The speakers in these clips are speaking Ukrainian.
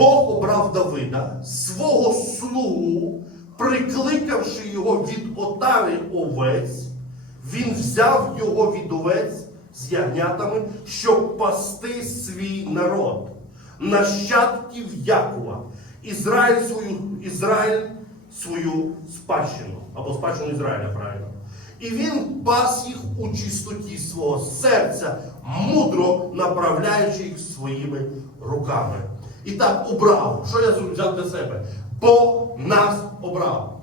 Бог обрав Давида, свого слугу, прикликавши його від отари овець, він взяв його від овець з ягнятами, щоб пасти свій народ, нащадків Якова, Ізраїль свою, Ізраїль свою спадщину, або спадщину Ізраїля, правильно. І він пас їх у чистоті свого серця, мудро направляючи їх своїми руками. І так обрав. Що я взяв для себе? Бог нас обрав.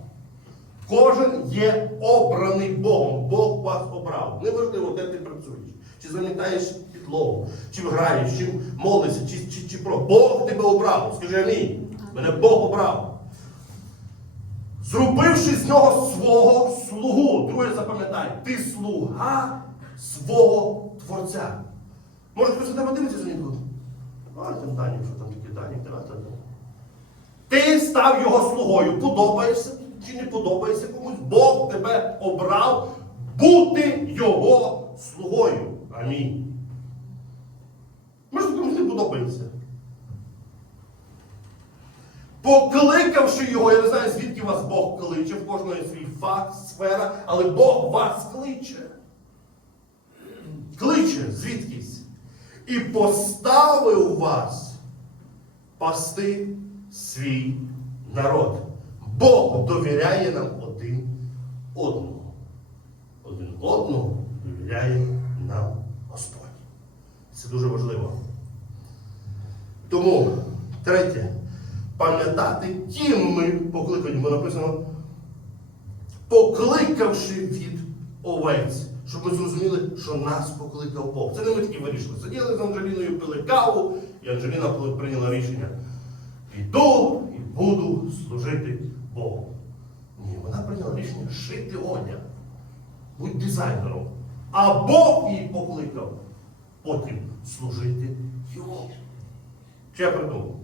Кожен є обраний Богом. Бог вас обрав. Неважливо, де ти працюєш. Чи замітаєш підлогу, чи граєш, чи молишся, чи, чи, чи про. Бог тебе обрав. Скажи амінь. Мене Бог обрав. Зробивши з нього свого слугу. Друге запам'ятай, ти слуга свого Творця. Може хтось на тебе дивиться сьогодні тут? А, там Данік, що там та. Ти став його слугою. Подобаєшся чи не подобаєшся комусь? Бог тебе обрав бути його слугою. Амінь. Може, комусь не подобається. Покликавши його, я не знаю, звідки вас Бог кличе, в кожного є свій факт, сфера, але Бог вас кличе. Кличе звідкись. І поставив вас пасти свій народ. Бог довіряє нам один одному. Один одному довіряє нам Господь. Це дуже важливо. Тому, третє, пам'ятати, ким ми покликані, бо написано, покликавши від овець, щоб ми зрозуміли, що нас покликав Бог. Це не ми такі вирішили. Сиділи з Анжеліною, пили каву, і Анжеліна прийняла рішення. Піду і буду служити Богу. Ні, вона прийняла рішення шити одяг. Будь дизайнером. А Бог її покликав потім служити йому. Чи я придумав?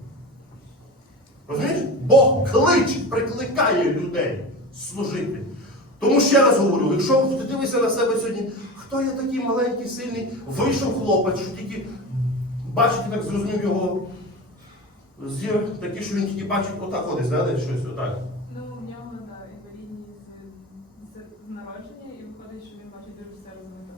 Розумієш? Бог кличе, прикликає людей служити. Тому ще раз говорю, якщо ти дивишся на себе сьогодні, хто я такий маленький, сильний, вийшов хлопець, що тільки бачите, так зрозумів його зір такий, що він тільки бачить, отак ходить, знаєте, щось отак. Ну, в нього да, інвалідність з, з народження, і виходить, що він бачить дуже все розуміти.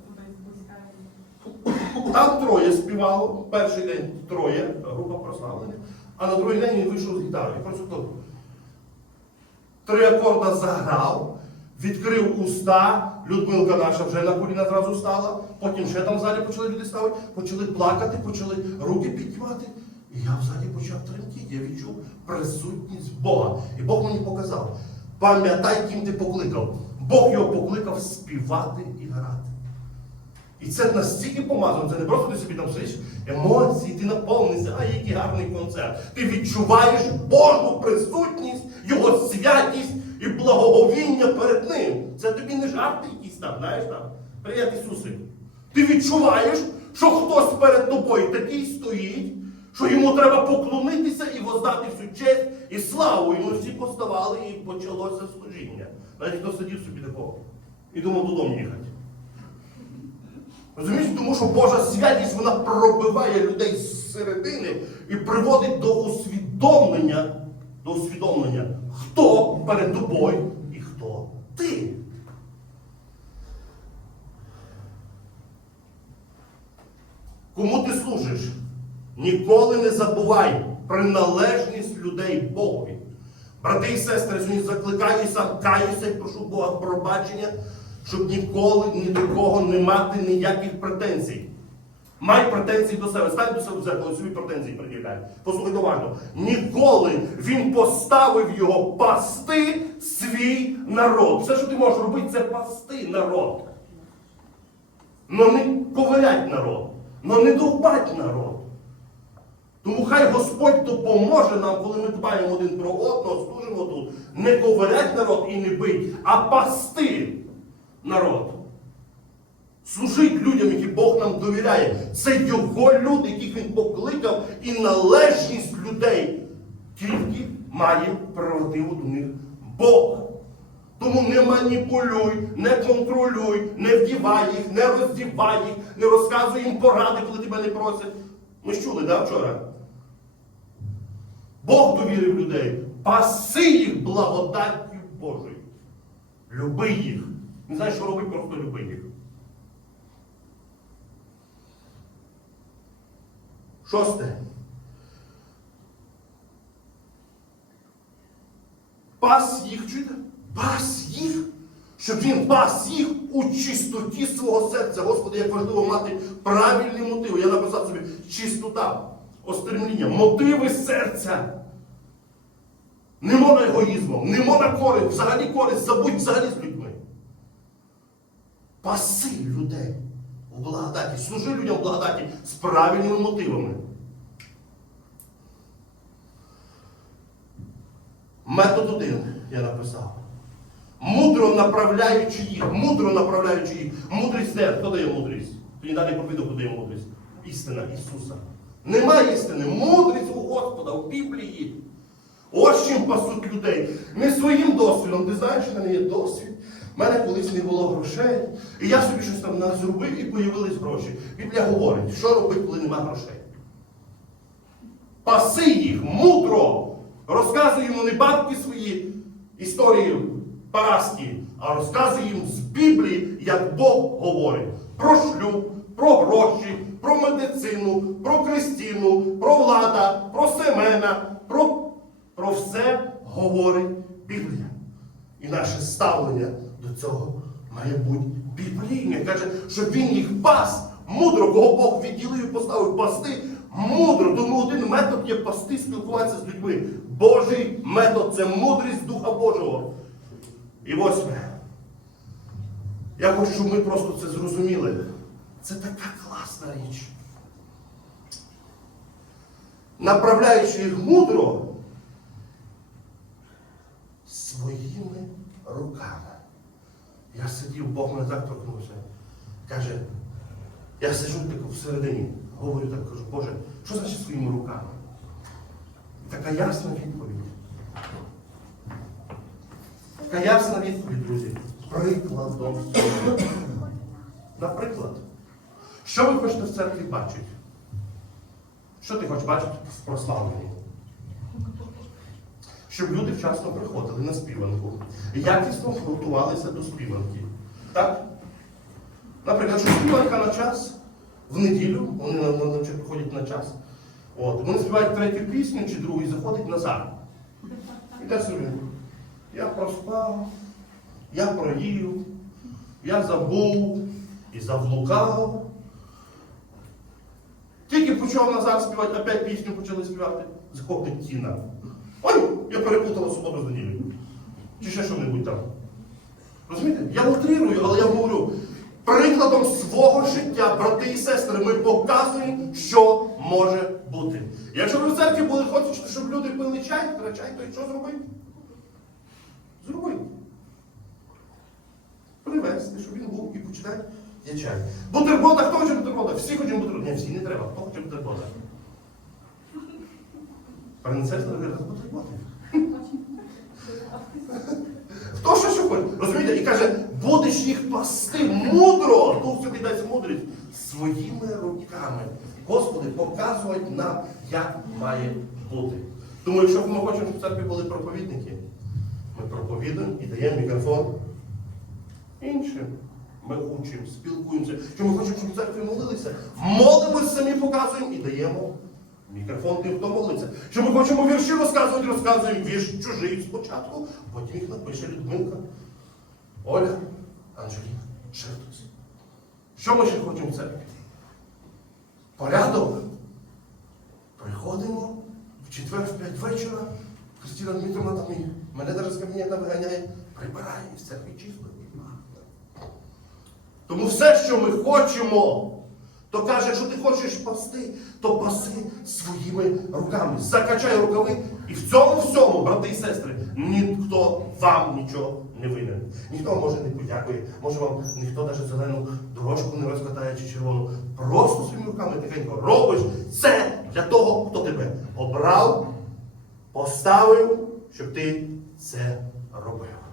Тобто. Там троє співало, перший день троє, група прославлення, а на другий день він вийшов з гітарою. Просто. Три акорда заграв, відкрив уста, Людмилка наша вже на коліна зразу стала, потім ще там в залі почали люди ставити, почали плакати, почали руки піднімати. І я в залі почав тремтіти, я відчув присутність Бога. І Бог мені показав, пам'ятай, ким ти покликав. Бог його покликав співати і грати. І це настільки помазано, це не просто ти собі там сидиш, емоції, ти наповнишся, а який гарний концерт. Ти відчуваєш Божу присутність, Його святість і благоговіння перед Ним. Це тобі не жарти якісь там, знаєш там. Привіт, Ісусе. Ти відчуваєш, що хтось перед тобою такий стоїть, що йому треба поклонитися і воздати всю честь і славу. І ми всі поставали, і почалося служіння. Навіть хто сидів собі такого і думав додому їхати. Розумієш, тому що Божа святість вона пробиває людей з середини і приводить до усвідомлення, до усвідомлення, хто перед тобою і хто ти. Кому ти служиш? Ніколи не забувай приналежність людей Богові. Брати і сестри, сьогодні закликаюся, каюся і прошу Бога пробачення, щоб ніколи ні до кого не мати ніяких претензій. Май претензії до себе. Стань до себе в зеркало, собі претензії пред'являй. Послухайте уважно. Ніколи він поставив його пасти свій народ. Все, що ти можеш робити, це пасти народ. Но не ковирять народ, но не довбать народ. Тому хай Господь допоможе нам, коли ми дбаємо один про одного, служимо тут, не ковирять народ і не бить, а пасти народ. Служить людям, які Бог нам довіряє. Це його люди, яких він покликав, і належність людей тільки має прерогативу до них Бог. Тому не маніпулюй, не контролюй, не вдівай їх, не роздівай їх, не розказуй їм поради, коли тебе не просять. Ми ж чули, да, вчора? Бог довірив людей. Паси їх благодаттю Божою. Люби їх. Не знаєш, що робить, просто люби їх. Шосте. Пас їх, чуєте? Пас їх, щоб він пас їх у чистоті свого серця. Господи, як важливо мати правильні мотиви. Я написав собі чистота, остремління, мотиви серця. Не можна егоїзмом, не можна користь, взагалі користь, забудь взагалі з людьми. Паси людей у благодаті, служи людям в благодаті з правильними мотивами. Метод один я написав. Мудро направляючи їх, мудро направляючи їх. Мудрість де? Хто дає мудрість? Тоді далі проповідав, хто дає мудрість. Істина Ісуса. Немає істини. Мудрість у Господа в Біблії. Ось чим пасуть людей. Не своїм досвідом. Ти знаєш, в мене є досвід. У мене колись не було грошей. І я собі щось там зробив і появились гроші. Біблія говорить, що робити, коли нема грошей. Паси їх мудро. Розказуй йому не бабки свої історії паразькі, а розказуй їм з Біблії, як Бог говорить про шлюб, про гроші, про медицину, про Кристину, про влада, про Семена, про, про все говорить Біблія. І наше ставлення до цього має бути біблійне. Каже, щоб він їх пас, мудро, кого Бог відділив і поставив пасти, мудро. Тому один метод є пасти, спілкуватися з людьми. Божий метод це мудрість Духа Божого. І восьме. Я хочу, щоб ми просто це зрозуміли. Це така класна річ. Направляючи їх мудро своїми руками. Я сидів, Бог мене так торкнувся. Каже, я сиджу так всередині, говорю так, кажу, Боже, що значить своїми руками? Така ясна відповідь. Така ясна відповідь, друзі. Прикладом. Наприклад, що ви хочете в церкві бачити? Що ти хочеш бачити в прославленні? Щоб люди вчасно приходили на співанку, якісно готувалися до співанки. Так? Наприклад, що співанка на час в неділю, вони приходять на час. От, вони співають третю пісню чи другу і заходить назад. Іде собі. Я проспав, я проїв, я забув і завлукав. Тільки почав назад співати, опять пісню почали співати. Заходить тіна. Ой, я перепутала суботу з неділею. Чи ще що-небудь там. Розумієте? Я утрирую, але я говорю, прикладом свого життя, брати і сестри, ми показуємо, що може бути. Якщо ви в церкві були, хочете, щоб люди пили чай, то чай, то й що зробити? Зробити. Привезти, щоб він був і почитати є чай. Бутерброда, хто хоче бутерброда? Всі хочуть бутерброда. Ні, всі не треба. Хто хоче бутерброда? Принцеса говорить, бутерброди. Хто що що хоче? Розумієте? І каже, будеш їх пасти мудро, Дух Святий дасть мудрість своїми руками. Господи, показувати нам, як має бути. Тому, якщо ми хочемо, щоб в церкві були проповідники, ми проповідуємо і даємо мікрофон іншим. Ми учимо, спілкуємося. Що ми хочемо, щоб в церкві молилися. Молимось, самі показуємо і даємо мікрофон тим, хто молиться. Що ми хочемо вірші розказувати, розказуємо вірш чужий спочатку, потім їх напише Людмилка, Оля, Анжеліна, ще. Що ми ще хочемо в церкві? Порядок. Приходимо в четвер в п'ять вечора. Христина Дмитровна там і мене навіть з кабінета виганяє, прибирає і в церкві чисто. Тому все, що ми хочемо, то каже, якщо ти хочеш то паси своїми руками. Закачай рукави. І в цьому всьому, брати і сестри, ніхто вам нічого не винен. Ніхто може не подякує, може вам ніхто навіть зелену дорожку не розкатає чи червону. Просто своїми руками тихенько робиш це для того, хто тебе обрав, поставив, щоб ти це робив.